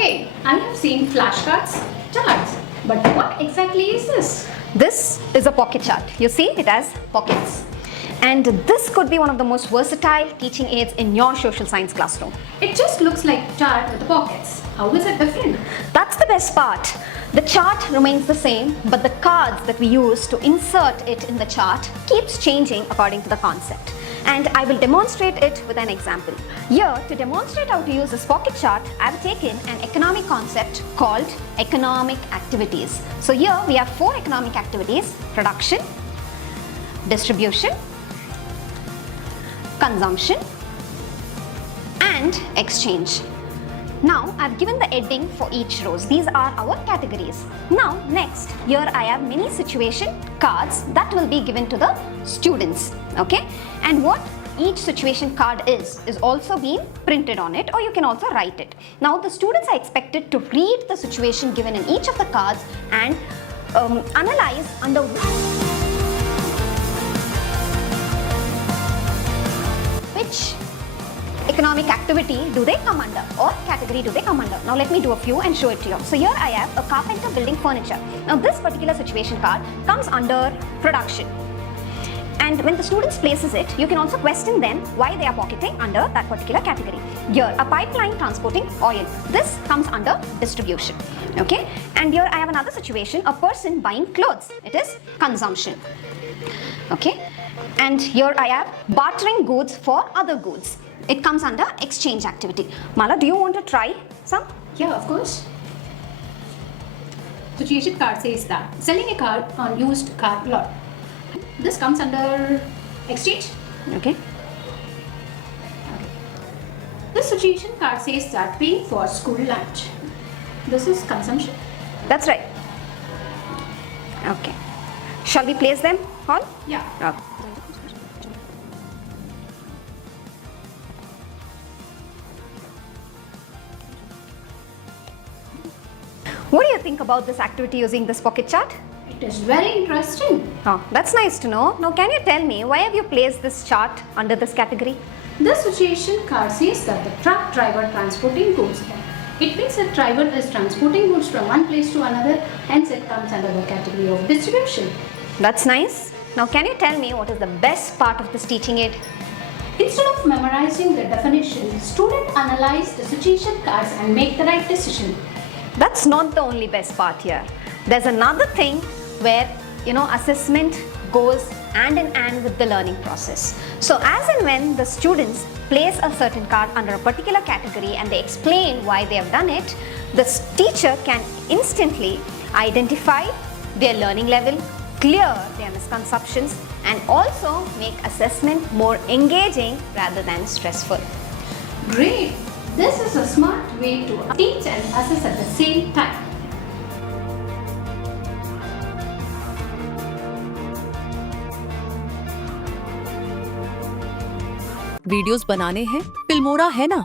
Hey, I have seen flashcards, charts, but what exactly is this? This is a pocket chart. You see, it has pockets. And this could be one of the most versatile teaching aids in your social science classroom. It just looks like a chart with pockets. How is it different? That's the best part. The chart remains the same, but the cards that we use to insert it in the chart keeps changing according to the concept. And I will demonstrate it with an example. Here, to demonstrate how to use this pocket chart, I have taken an economic concept called economic activities. So here we have 4 economic activities: production, distribution, consumption, and exchange. Now I've given the heading for each rows. These are our categories. Now next, here I have many situation cards that will be given to the students. Okay, and what each situation card is also being printed on it, or you can also write it. Now the students are expected to read the situation given in each of the cards and analyze under which economic activity do they come under, or category do they come under. Now let me do a few and show it to you. So here I have a carpenter building furniture. Now this particular situation card comes under production. And when the students places it, you can also question them why they are pocketing under that particular category. Here, a pipeline transporting oil. This comes under distribution. Okay? And here I have another situation, a person buying clothes. It is consumption. Okay? And here I have bartering goods for other goods. It comes under exchange activity. Mala, do you want to try some? Yeah, of course. Situation card says that selling a car on used car lot. This comes under exchange. Okay. This situation card says that paying for school lunch. This is consumption. That's right. Okay. Shall we place them all? Yeah. Okay. What do you think about this activity using this pocket chart? It is very interesting. Oh, that's nice to know. Now can you tell me why have you placed this chart under this category? This situation card says that the truck driver transporting goods. It means that driver is transporting goods from one place to another, hence it comes under the category of distribution. That's nice. Now can you tell me what is the best part of this teaching aid? Instead of memorizing the definition, student analyze the situation cards and make the right decision. That's not the only best part here. There's another thing where, assessment goes hand in hand with the learning process. So as and when the students place a certain card under a particular category and they explain why they have done it, the teacher can instantly identify their learning level, clear their misconceptions, and also make assessment more engaging rather than stressful. Great! This is a smart way to teach and assess at the same time. Videos बनाने हैं, Filmora है ना।